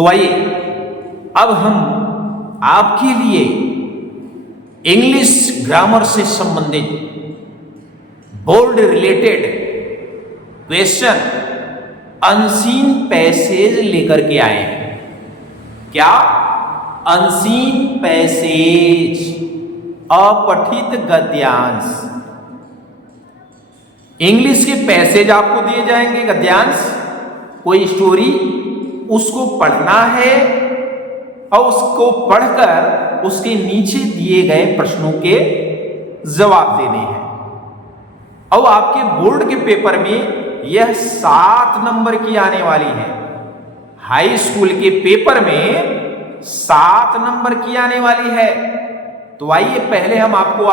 तो आइए अब हम आपके लिए इंग्लिश ग्रामर से संबंधित board related question unseen passage लेकर के आए हैं। क्या? अनसीन पैसेज, अपठित गद्यांश। इंग्लिश के पैसेज आपको दिए जाएंगे, गद्यांश, कोई स्टोरी, उसको पढ़ना है और उसको पढ़कर उसके नीचे दिए गए प्रश्नों के जवाब देने हैं। और आपके बोर्ड के पेपर में यह 7 नंबर की आने वाली है। हाई स्कूल के पेपर में 7 नंबर की आने वाली है। तो आइए पहले हम आपको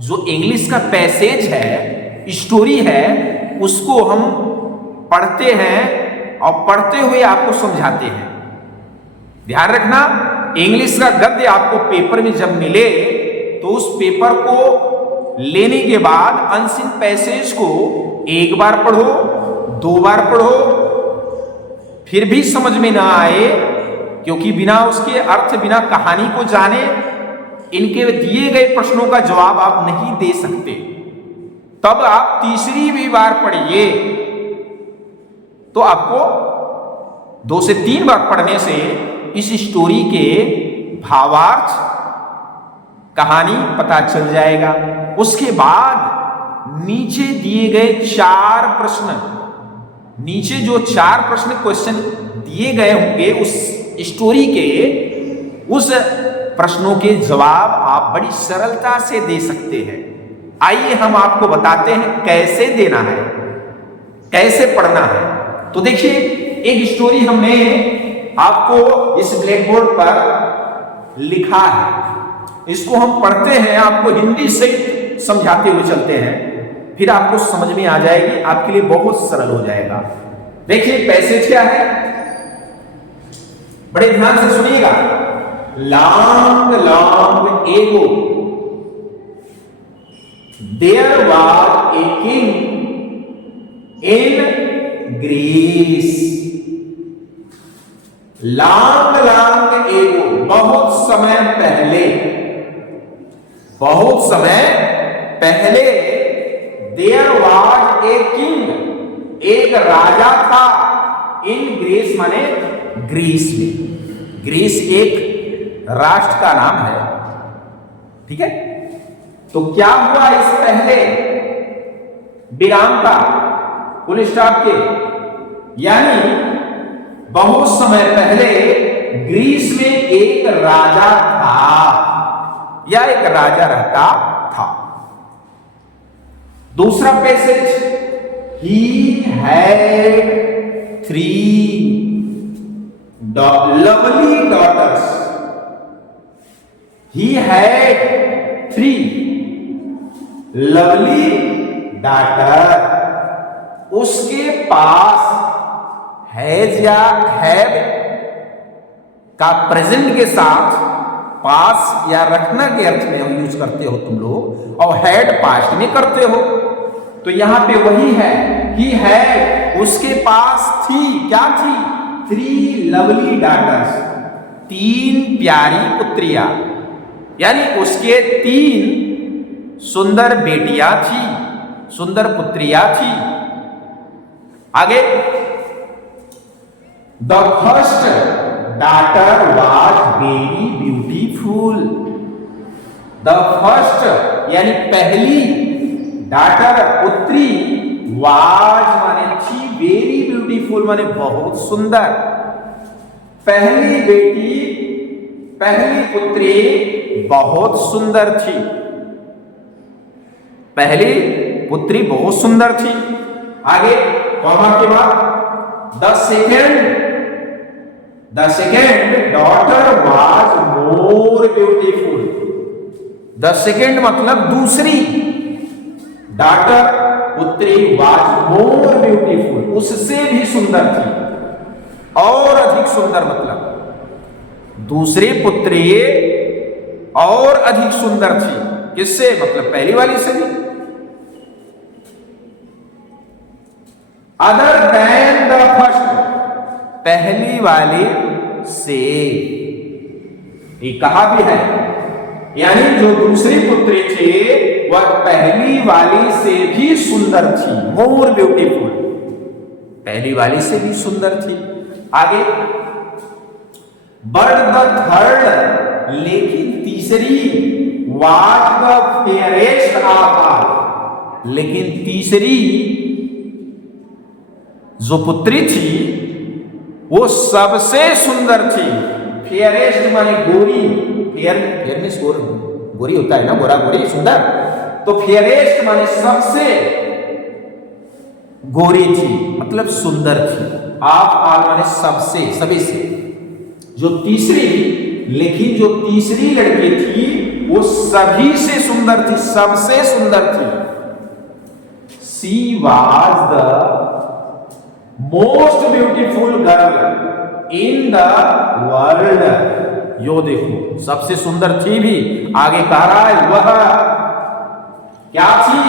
जो इंग्लिश का पैसेज है, स्टोरी है, उसको हम पढ़ते हैं और पढ़ते हुए आपको समझाते हैं। ध्यान रखना, इंग्लिश का गद्य आपको पेपर में जब मिले तो उस पेपर को लेने के बाद अनसीन पैसेज को एक बार पढ़ो, 2 बार पढ़ो, फिर भी समझ में ना आए, क्योंकि बिना उसके अर्थ, बिना कहानी को जाने इनके दिए गए प्रश्नों का जवाब आप नहीं दे सकते। तब आप तीसरी भी बार पढ़िए तो आपको 2 से 3 बार पढ़ने से इस स्टोरी के भावार्थ, कहानी पता चल जाएगा। उसके बाद नीचे दिए गए 4 प्रश्न, नीचे जो 4 प्रश्न क्वेश्चन दिए गए होंगे उस स्टोरी के, उस प्रश्नों के जवाब आप बड़ी सरलता से दे सकते हैं। आइए हम आपको बताते हैं कैसे देना है, कैसे पढ़ना है। तो देखिए, एक स्टोरी हमने आपको इस ब्लैक बोर्ड पर लिखा है, इसको हम पढ़ते हैं, आपको हिंदी से समझाते हुए चलते हैं, फिर आपको समझ में आ जाएगी, आपके लिए बहुत सरल हो जाएगा। देखिए पैसेज क्या है, बड़े ध्यान से सुनिएगा। Long long ago there was a king in Greece. Long long ago, बहुत समय पहले, बहुत समय पहले, देयर वाज ए किंग, एक राजा था, इन ग्रीस माने ग्रीस में। ग्रीस एक राष्ट्र का नाम है, ठीक है। तो क्या हुआ इस पहले विराम का, फुल स्टॉप के, यानी बहुत समय पहले ग्रीस में एक राजा था या एक राजा रहता था। दूसरा passage, he had 3 lovely daughters. He had 3 lovely daughters. उसके पास हैज या हैव का प्रेजेंट के साथ पास या रखना के अर्थ में हम यूज करते हो तुम लोग, और हैड पास्ट में करते हो। तो यहां पे वही है, ही हैड, उसके पास थी, क्या थी? 3 लवली डॉटर्स, 3 प्यारी पुत्रियां, यानी उसके 3 सुंदर बेटियां थी, सुंदर पुत्रियां थी। आगे, the first daughter was very beautiful. The first यानी पहली, डॉटर पुत्री, वाज माने थी, वेरी ब्यूटीफुल माने बहुत सुंदर। पहली बेटी, पहली पुत्री बहुत सुंदर थी, पहली पुत्री बहुत सुंदर थी। आगे कॉमा के बाद, the second daughter was more beautiful. The second मतलब दूसरी, डॉटर पुत्री वाज मोर ब्यूटीफुल, उससे भी सुंदर थी, और अधिक सुंदर, मतलब दूसरी पुत्री और अधिक सुंदर थी। किससे? मतलब पहली वाली से भी। अदर देन द फर्स्ट, पहली वाले से। ये कहा भी है, यानी जो दूसरी पुत्री थी वह पहली वाली से भी सुंदर थी, मोर ब्यूटीफुल, पहली वाली से भी सुंदर थी। आगे, बट द थर्ड, लेकिन तीसरी, was the fairest of all, लेकिन तीसरी जो पुत्री थी वो सबसे सुंदर थी। फेयरेस्ट माने गोरी, फेयर मीन्स गोरी होता है ना, गोरा गोरी सुंदर, तो फेयरेस्ट माने सबसे गोरी थी, मतलब सुंदर थी। ऑफ ऑल माने सबसे, सभी से। जो तीसरी, लेकिन जो तीसरी लड़की थी वो सभी से सुंदर थी, सबसे सुंदर थी। She was the most beautiful girl in the world. यो देखो, सबसे सुंदर थी भी, आगे कह रहा है वह क्या थी,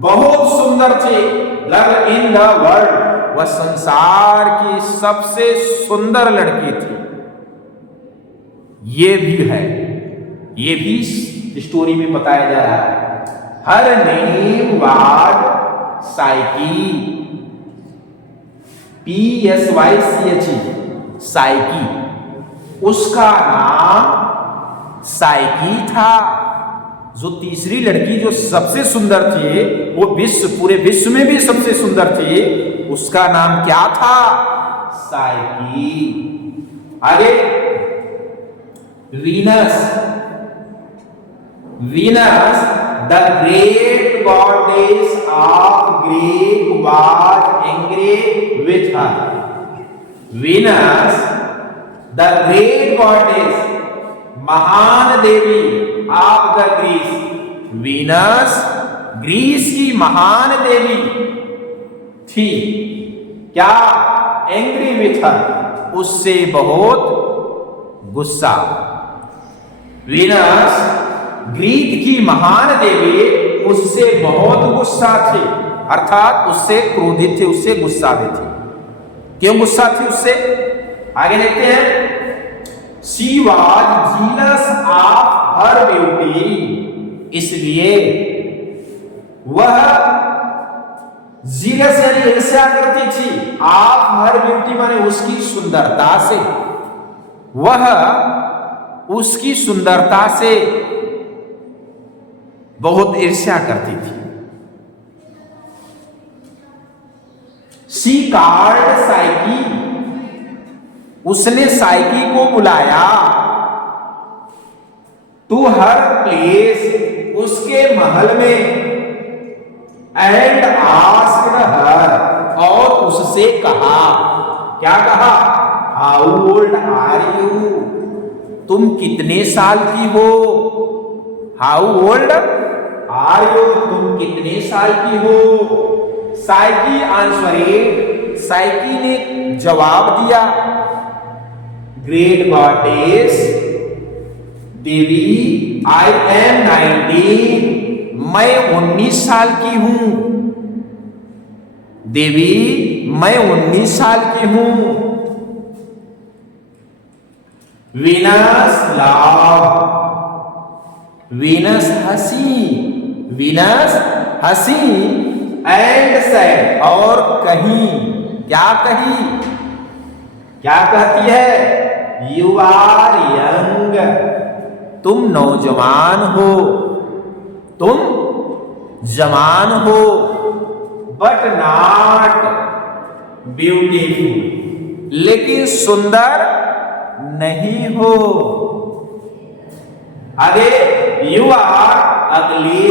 बहुत सुंदर थी। गर्ल इन द वर्ल्ड, वह संसार की सबसे सुंदर लड़की थी। ये भी है, ये भी स्टोरी में बताया जा रहा है। Her name was psyche, PSYCHE, psyche, उसका नाम साइकी था। जो तीसरी लड़की जो सबसे सुंदर थी, वो पूरे विश्व में भी सबसे सुंदर थी, उसका नाम क्या था, साइकी। आगे, Venus, Venus the great goddess of Greek was angry with her. Venus the great goddess, महान देवी of the Greece, Venus Greece की महान देवी थी। क्या, एंग्री विथ हर, उससे बहुत गुस्सा। वीनस ग्रीक की महान देवी उससे बहुत गुस्सा थी, अर्थात उससे क्रोधित थे, उससे गुस्सावे थी। क्यों गुस्सा थी उससे, आगे देखते हैं। She was jealous of her beauty, इसलिए वह जीलस यानी ईर्ष्या करती थी। आप हर ब्यूटी माने उसकी सुंदरता से, वह उसकी सुंदरता से बहुत ईर्ष्या करती थी। She called साइकी, उसने साइकी को बुलाया। टू हर प्लेस, उसके महल में। एंड आस्क्ड हर, और उससे कहा, क्या कहा, हाउ ओल्ड आर यू, तुम कितने साल की हो। हाउ ओल्ड आर यू, तुम कितने साल की हो। साइकी आंसरेड, साइकी ने जवाब दिया, great goddess Devi, I am 19, मैं 19 साल की हूं। देवी, मैं 19 साल की हूं। वीनस लाव, वीनस हंसी, वीनस हंसी। एंड सेड, और कही, क्या कही, क्या कहती है, यू आर यंग, तुम नौजवान हो, तुम जवान हो। बट नॉट ब्यूटीफुल, लेकिन सुंदर नहीं हो। आगे, यू आर अगली,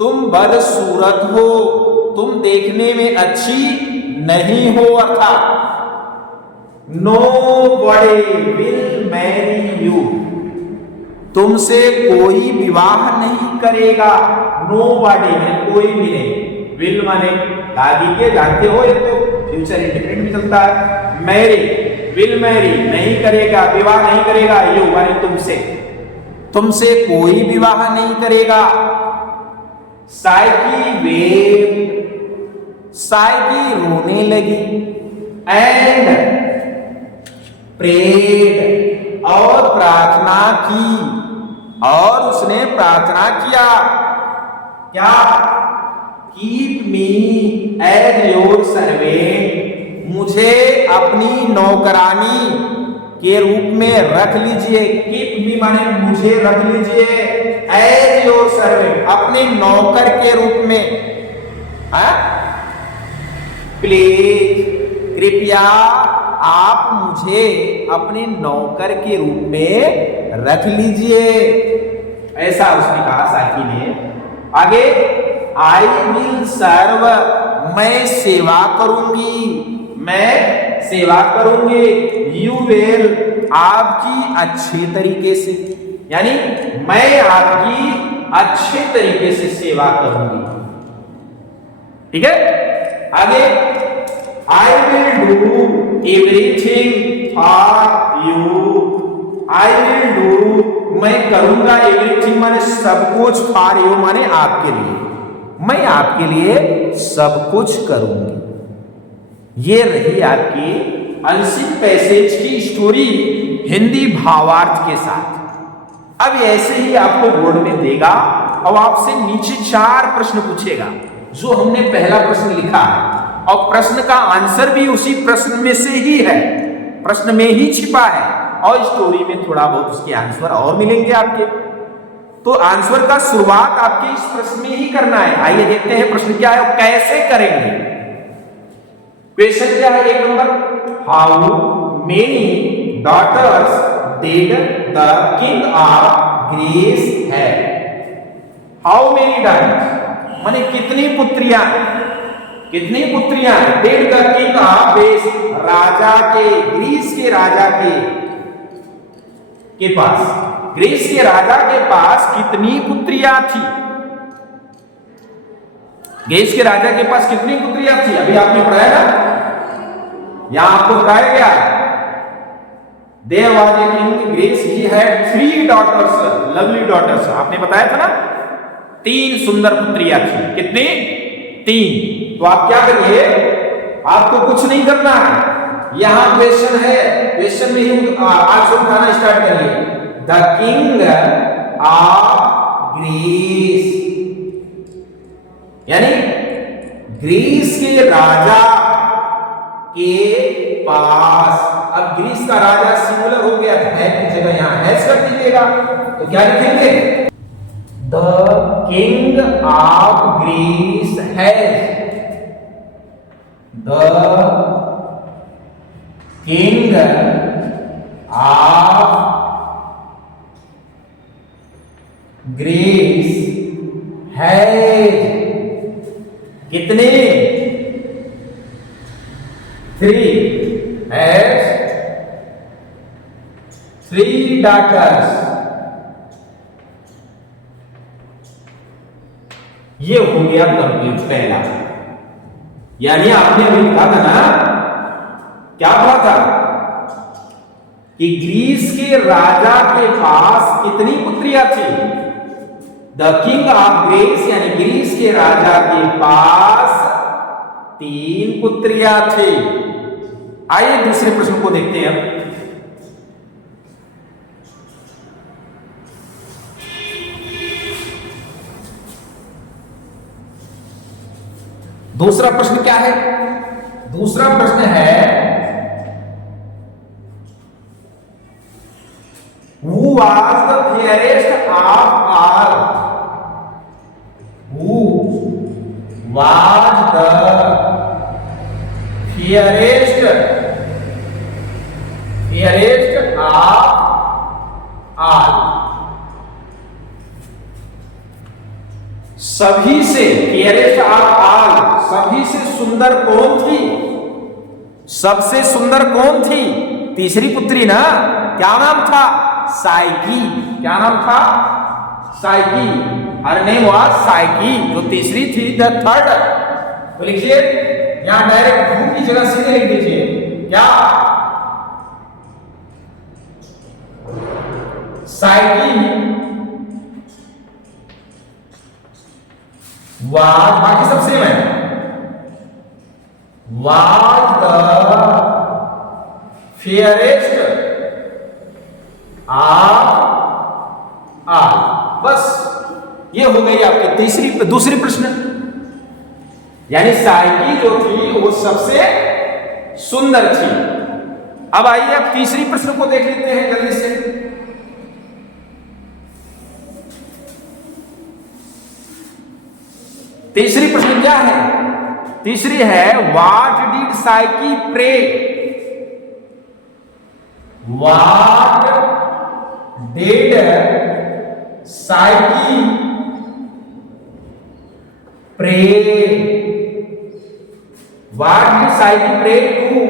तुम बदसूरत हो, तुम देखने में अच्छी नहीं हो। अर्थात नोबडी विल मैरी यू, तुमसे कोई विवाह नहीं करेगा। नोबडी में कोई भी नहीं, विल माने दादी के, जानते हो ये तो फ्यूचर इंडिपेंडेंट भी चलता है। मैरी, विल मैरी, नहीं करेगा, विवाह नहीं करेगा। यू माने तुमसे, तुमसे कोई विवाह नहीं करेगा। साइकी वेप, साइकी रोने लगी। एंड प्रेड, और प्रार्थना की, और उसने प्रार्थना किया क्या? Keep me as your servant, मुझे अपनी नौकरानी के रूप में रख लीजिए। कीप मी माने मुझे रख लीजिए, एज योर सर्वेंट, अपने नौकर के रूप में। प्लीज, कृपया आप मुझे अपने नौकर के रूप में रख लीजिए, ऐसा उसने कहा साकी ने। आगे, आई विल सर्व, मैं सेवा करूंगी, मैं सेवा करूंगी। यू विल, आपकी अच्छे तरीके से, यानी मैं आपकी अच्छे तरीके से सेवा करूंगी। ठीक है। आगे, I will do everything for you, I will do, मैं करूंगा, एवरीथिंग माने सब कुछ, फॉर यू माने आपके लिए, मैं आपके लिए सब कुछ करूंगी। ये रही आपकी अनसिन पैसेज की स्टोरी हिंदी भावार्थ के साथ। अब ऐसे ही आपको बोर्ड में देगा और आपसे नीचे 4 प्रश्न पूछेगा, जो हमने पहला प्रश्न लिखा है, और प्रश्न का आंसर भी उसी प्रश्न में से ही है, प्रश्न में ही छिपा है, और स्टोरी में थोड़ा बहुत उसके आंसर और मिलेंगे आपके। तो आंसर का शुरुआत आपके इस प्रश्न में ही करना है। आइए देखते हैं प्रश्न क्या है और कैसे करेंगे। क्वेश्चन क्या है? 1 number, how many daughters did the king of Greece have? How many daughters माने कितनी पुत्रियां, कितनी पुत्रियां did the king of Greece, राजा के, ग्रीस के राजा के पास, ग्रीस के राजा के पास कितनी पुत्रियां थी? ग्रीस के राजा के पास कितनी पुत्रियां थी? अभी आपने पढ़ाया ना, यहां आपको बताया गया, there was a king in Greece, he had 3 daughters, lovely daughters. आपने बताया था ना, 3 सुंदर पुत्रियां थी। कितनी? 3। तो आप क्या करिए, आपको कुछ नहीं करना है, यहां क्वेश्चन है, क्वेश्चन में ही आंसर उठाना स्टार्ट करिए। द किंग ऑफ ग्रीस, यानी ग्रीस के राजा के पास। अब ग्रीस का राजा सिंगुलर हो गया, है की जगह यहां हैज कर दीजिएगा, तो क्या लिखेंगे? The king of Greece has, the king of Greece has कितने? 3, हैज 3 डॉटर्स। ये हो गया कंप्लीट पहला, यानी आपने अभी लिखा था ना, क्या पढ़ा था कि ग्रीस के राजा के पास कितनी पुत्रियां थी? द किंग ऑफ ग्रीस, यानी ग्रीस के राजा के पास 3 पुत्रियां थी। आइए दूसरे प्रश्न को देखते हैं। दूसरा प्रश्न क्या है? दूसरा प्रश्न है, Who was the fairest of all? Who was the fairest of all? सभी से, fairest of all, सभी से सुंदर कौन थी? सबसे सुंदर कौन थी? तीसरी पुत्री ना, क्या नाम था? साइकी। क्या नाम था? Psyche. Her name was psyche. जो तीसरी थी, द थर्ड, तो लिखिए यहां डायरेक्ट हु की जगह सीधे लिख दीजिए, क्या? साइकी वाज, बाकी सब सेम है, was the fairest of all. बस ये हो गई आपकी दूसरी प्रश्न। यानी साइकी जो थी वो सबसे सुंदर थी। अब आइए अब तीसरी प्रश्न को देख लेते हैं जल्दी से। तीसरी प्रश्न क्या है? तीसरी है what did Psyche pray? What did Psyche pray? What did Psyche pray to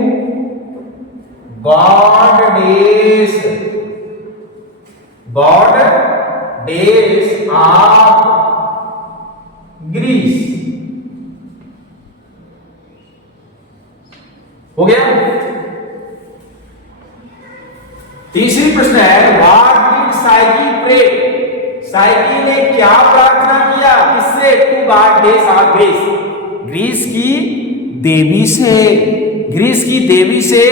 goddess of Greece? हो गया। तीसरी प्रश्न है what did Psyche pray? Psyche ने क्या प्रार्थना किया? किससे? To goddess of Greece, Greece की देवी से। ग्रीस की देवी से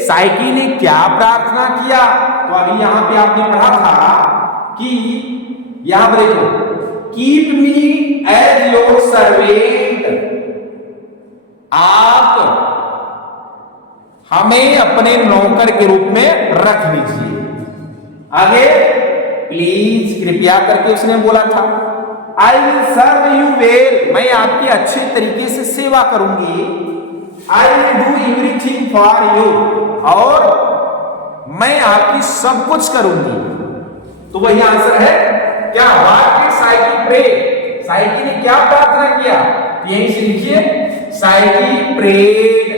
साइकी ने क्या प्रार्थना किया? तो अभी यहां पे आपने पढ़ा था कि यहां पर देखो, keep me as your servant, आप हमें अपने नौकर के रूप में रख लीजिए। आगे प्लीज, कृपया करके उसने बोला था। I will serve you well, मैं आपकी अच्छे तरीके से सेवा करूंगी। I will do everything for you, और मैं आपकी सब कुछ करूंगी। तो वही आंसर है क्या? What did Psyche pray? Psyche ने क्या प्रार्थना किया? यहीं से लिखिए, साइकी प्रेड।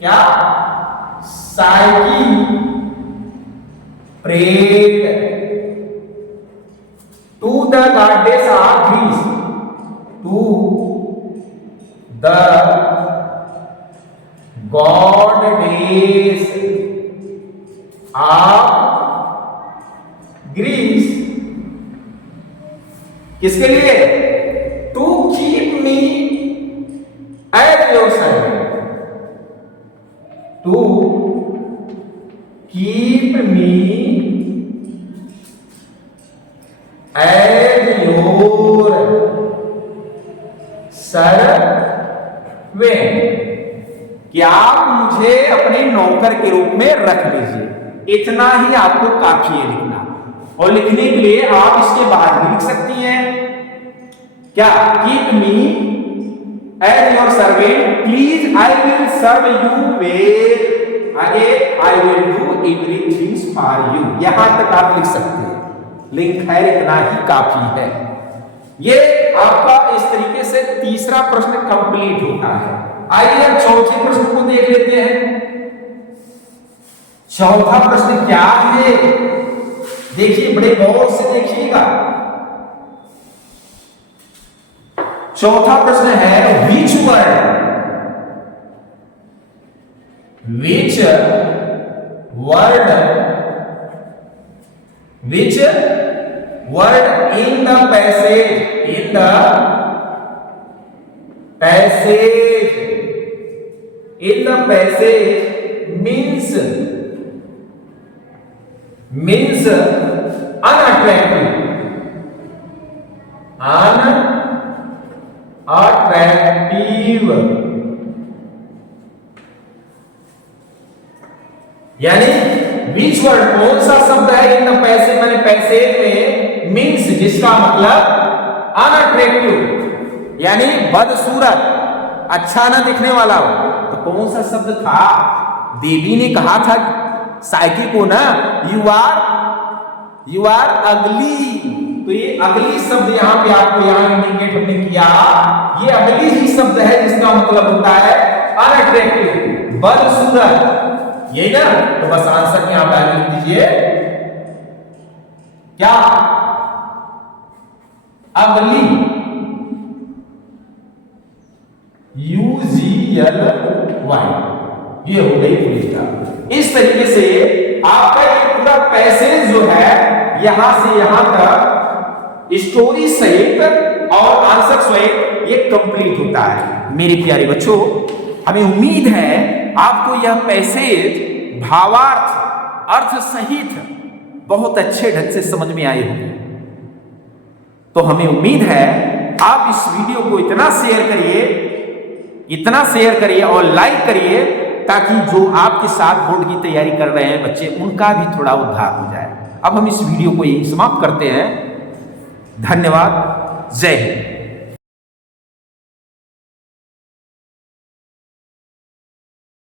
क्या? Psyche prayed to the goddess of Greece, to the goddess of Greece. किसके लिए? To keep me as your servant, to keep me as your servant, कि आप मुझे अपने नौकर के रूप में रख लीजिए। इतना ही आपको काफी है लिखना, और लिखने के लिए आप इसके बाद भी लिख सकती हैं। क्या? Keep me as your servant, please I will serve you well, आगे I will do everything for you. यहां तक आप लिख सकते हैं, लेकिन खैर इतना ही काफी है। ये आपका इस तरीके से तीसरा प्रश्न कंप्लीट होता है। आइए अब चौथे प्रश्न को देख लेते हैं। चौथा प्रश्न क्या है? देखिए, बड़े गौर से देखिएगा। चौथा प्रश्न है which word in the passage means unattractive, यानी विच वर्ड, कौन सा शब्द है इन द पैसेज, मैंने पैसेज में, मीन्स जिसका मतलब अनअट्रैक्टिव, यानी बदसूरत, अच्छा ना दिखने वाला हो। तो कौन सा शब्द था? देवी ने कहा था साइकी को ना, यू आर अगली। तो ये अगली शब्द यहां पे आपको यहां इंडिकेट हमने किया, ये अगली ही शब्द है जिसका मतलब होता है अनअट्रैक्टिव, बदसूरत, यही ना। तो बस आंसर यहां पे लिख दीजिए, क्या? अगली, UGLY, ये हो गई पूरी स्टार। इस तरीके से आपका ये पूरा पैसेज जो है यहां से यहां तक स्टोरी सहित और आंसर सहित ये कंप्लीट होता है। मेरे प्यारे बच्चों, हमें उम्मीद है आपको यह पैसेज भावार्थ अर्थ सहित बहुत अच्छे ढंग से समझ में आए होंगे। तो हमें उम्मीद है आप इस वीडियो को इतना शेयर करिए और लाइक करिए, ताकि जो आपके साथ बोर्ड की तैयारी कर रहे हैं बच्चे, उनका भी थोड़ा उद्धार हो जाए। अब हम इस वीडियो को यही समाप्त करते हैं। धन्यवाद। जय हिंद।